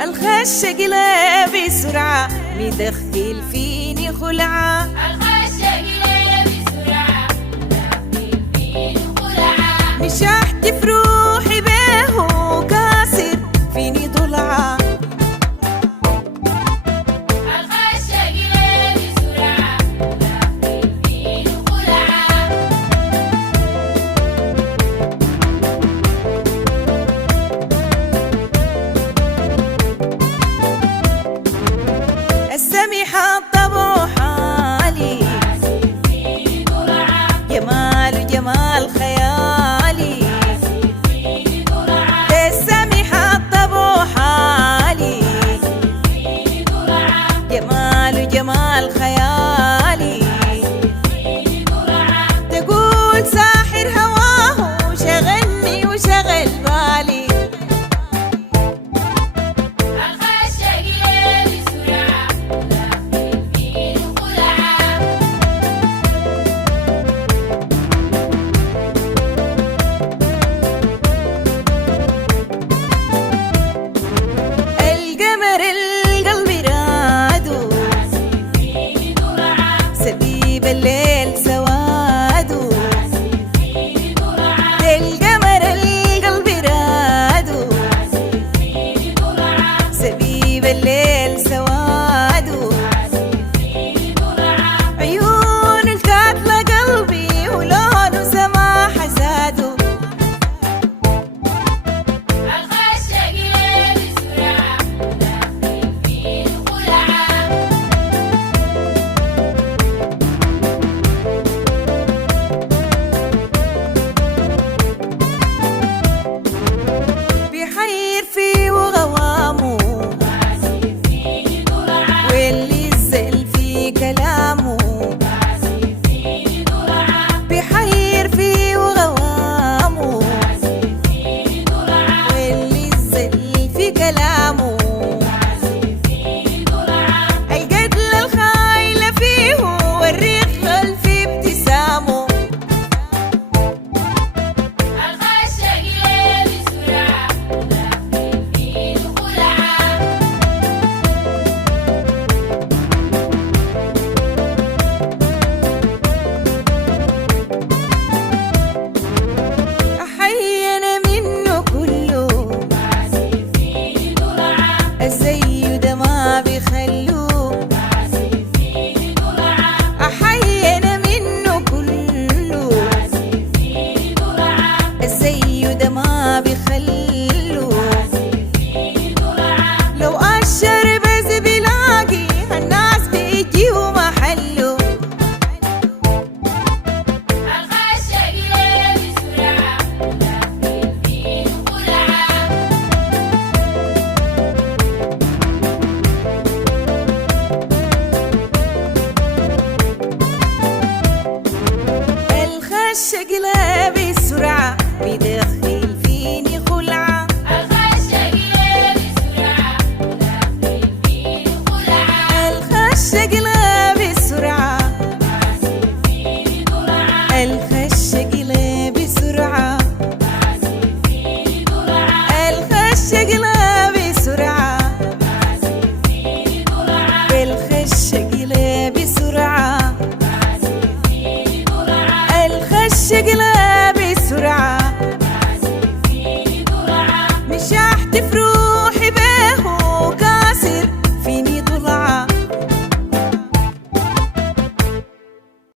الخش قلبي بسرعة مدخل فيني خلعة. الخش قلبي بسرعة مدخل فيني خلعة. مشحت في روحي بيه وكاسر فيني ضلعة. الخش قلبي بسرعة مدخل فيني خلعة. السميحة طبع حالي عسير فيني ضلعة. جمال جمال خيالي. عسير فيني ضلعة. السميحة طبع حالي عسير فيني ضلعة. جمال جمال خيالي. عسير فيني ضلعة. تقول ساحر هواه شغلني وشغل بالي. الخش قلبي بسرعة مدخل فيني خلعة. القمر القلب رادو عسير فيني ضلعة. سبيب الليل سوادو. عسير فيني ضلعة. القمر القلب رادو عسير فيني ضلعة. سبيب الليل سوادو. عسير فيني ضلعة. عيون الكاتلة قلبي ولونه سماح زادو. الخش قلبي بسرعة مدخل فيني خلعة. بيحير فيه وغوامه عسير فيني ضلعة. واللي الزل في كلامه. عسير فيني ضلعة. بيحير فيه وغوامه عسير فيني ضلعة. واللي الزل في كلامه. عسير فيني ضلعة. القتل الخايلة فيه والريق في ابتسامه. الخش قلبي بسرعة مدخل فيني خلعة. أحين منه كله عسير فيني ضلعة. الزي ده ما بيخلوه. عسير فيني ضلعة. أحين منه كله عسير فيني ضلعة. الزي ده ما بيخلوه. عسير فيني ضلعة. لو أشر بس بلاقي الناس بيجي ومحله. الخش قلبي بسرعة مدخل فيني خلعة. الخش قلبي بسرعة بيدخل